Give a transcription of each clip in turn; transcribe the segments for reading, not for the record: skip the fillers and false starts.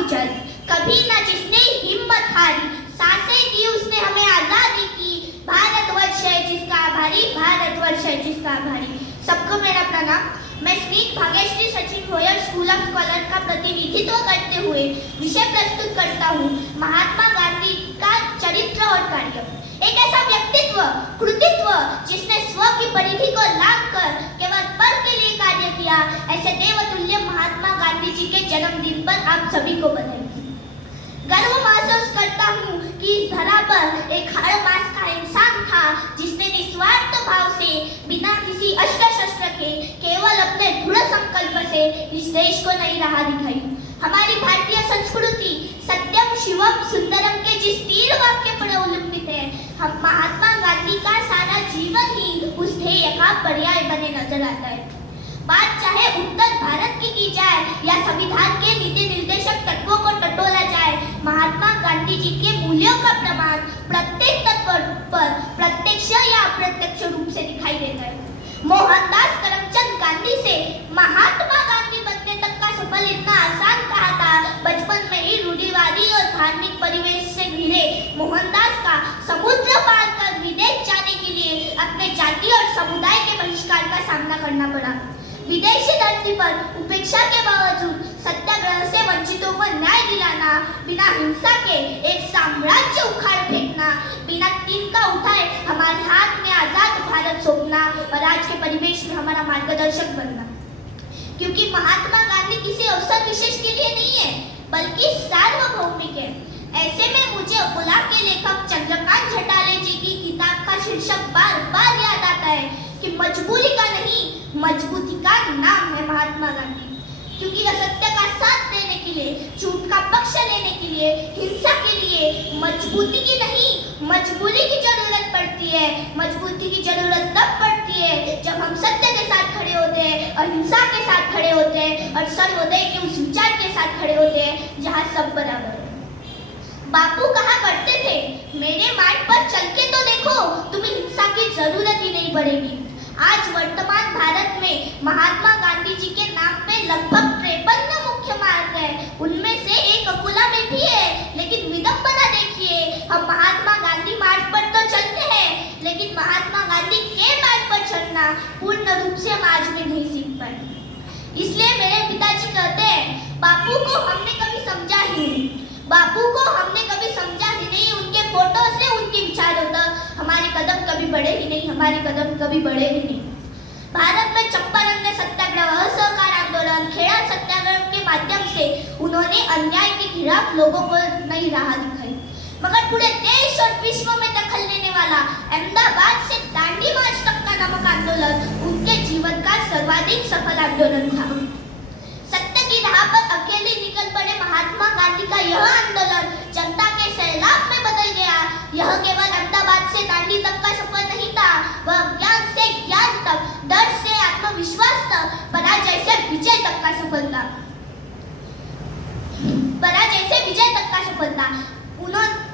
बुझल, कभी न जिसने हिम्मत हारी, सांसें दी उसने हमें आजादी की। भारतवर्ष है जिसका आभारी, भारतवर्ष है जिसका आभारी। सबको मेरा प्रणाम। मैं snake Bhagyashree Sachin Bhoyar school of scholar का प्रतिनिधित्व करते हुए विषय प्रस्तुत करता हूँ, महात्मा गांधी का चरित्र और कार्य। एक ऐसा व्यक्तित्व, कृतित्व जिसने स्व की परिधि को लांघकर केवल पर के लिए कार्य किया, ऐसे देवतुल्य महात्मा गांधी जी के जन्मदिन पर आप सभी को बधाई। गर्व महसूस करता हूँ कि इस धरा पर एक हाड़ मास का इंसान था जिसने निस्वार्थ भाव से बिना किसी अस्त्र शस्त्र के केवल अपने दृढ़ संकल्प से इस देश को नई राह दिखाई। हमारी भारतीय संस्कृति सत्यम शिवम सुंदरम के जिस तीर वाक्य पर अवलंबित है, हम महात्मा गांधी का सारा जीवन ही उस ध्येय का पर्याय बने नजर आता है। बात चाहे उत्तर भारत की जाए या संविधान के नीति निर्देशक तत्वों को टटोला जाए, महात्मा गांधी जी के मूल्यों का प्रमाण प्रत्येक तत्व पर प्रत्यक्ष या अप्रत्यक्ष रूप से दिखाई देता है। मोहनदास करमचंद गांधी से महात्मा गांधी बनने तक का सफर इतना आसान कहा था। बचपन में ही रूढ़िवादी और धार्मिक परिवेश से घिरे मोहनदास का समुद्र पार कर विदेश जाने के लिए अपने जाति और समुदाय के बहिष्कार का सामना करना पड़ा। विदेशी धरती पर उपेक्षा के बावजूद सत्याग्रह से वंचितों को न्याय दिलाना, बिना हिंसा के एक साम्राज्य उखाड़ फेंकना, बिना तिनका उठाए हमारे हाथ में आजाद भारत सौंपना और आज के परिवेश में हमारा मार्गदर्शक बनना। क्योंकि महात्मा गांधी किसी अवसर विशेष के लिए नहीं है, बल्कि सार्वभौमिक है। ऐसे में मुझे अकोला के लेखक चंद्रकांत झटाले जी की किताब का शीर्षक बार बार याद आता है कि मजबूरी का नहीं, मजबूती का नाम है महात्मा गांधी। क्योंकि असत्य का साथ देने के लिए, झूठ का पक्ष लेने के लिए, हिंसा के लिए मजबूती की नहीं, मजबूरी की जरूरत पड़ती है। मजबूती की जरूरत तब पड़ती है जब हम सत्य के साथ खड़े होते हैं, अहिंसा के साथ खड़े होते हैं और सर्वोदय के उस विचार के साथ खड़े होते हैं जहाँ सब बराबर है। बापू कहा करते थे, मेरे मार्ग पर चल के तो देखो, तुम्हें हिंसा की जरूरत ही नहीं पड़ेगी। आज वर्तमान भारत में महात्मा गांधी जी के नाम पे लगभग 53 मुख्य मार्ग है। उनमें से एक अकोला में भी है। लेकिन विडंबना देखिए, हम महात्मा गांधी मार्ग पर तो चलते हैं, लेकिन महात्मा गांधी के मार्ग पर चलना पूर्ण रूप से हम आज में नहीं सीख पाए। इसलिए मेरे पिताजी कहते हैं, बापू को हमने कभी समझा ही नहीं, बापू को हमने कभी समझा ही नहीं। उनके फोटो से उनके विचारों तक हमारे कदम कभी बढ़े ही नहीं, हमारे कदम कभी बढ़े ही नहीं। भारत में चंपारण में सत्याग्रह, असहकार आंदोलन, खेड़ा सत्याग्रह के माध्यम से उन्होंने अन्याय के खिलाफ लोगों को नई राह दिखाई। मगर पूरे देश और विश्व में दखल लेने वाला अहमदाबाद से दांडी मार्च तक का नमक आंदोलन उनके जीवन का सर्वाधिक सफल आंदोलन था। सत्य की राह पर अकेले निकल पड़े महात्मा गांधी का यह आंदोलन जनता के सैलाब में बदल गया। यह केवल अहमदाबाद से दांडी तक का सफर नहीं था, वह ज्ञान से ज्ञान तक, डर से आत्मविश्वास तक, पराजय से विजय तक का सफर था। पराजय से विजय तक का सफर था।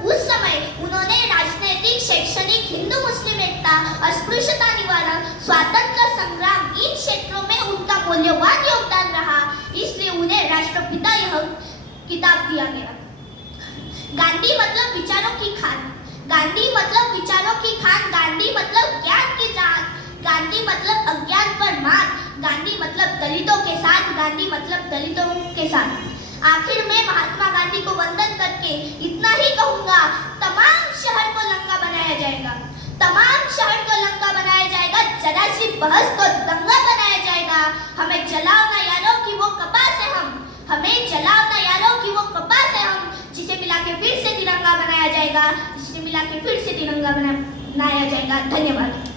उस समय उन्होंने राजनीतिक, शैक्षणिक, हिंदू मुस्लिम एकता, अस्पृश्यता निवारण, स्वातंत्र संग्राम, इन क्षेत्रों में उनका मूल्यवान योगदान रहा। इसलिए उन्हें राष्ट्रपिता यह किताब दिया गया। गांधी मतलब विचारों की खान, गांधी मतलब विचारों की खान, गांधी मतलब ज्ञान की जान, गांधी मतलब अज्ञान पर मात, गांधी मतलब दलितों के साथ, गांधी मतलब दलितों के साथ। आखिर में महात्मा गांधी को वंदन करके इतना ही कहूंगा, तमाम शहर को लंका बनाया जाएगा, तमाम शहर को लंका बनाया जाएगा, जरा सी बहस को दंगा बनाया जाएगा। हमें जलाओ ना यारों कि वो कपास है हम, हमें जलाओ ना यारों कि वो कपास है हम, जिसे मिला के फिर से तिरंगा बनाया जाएगा, जिसे मिला के फिर से तिरंगा बनाया जाएगा। धन्यवाद।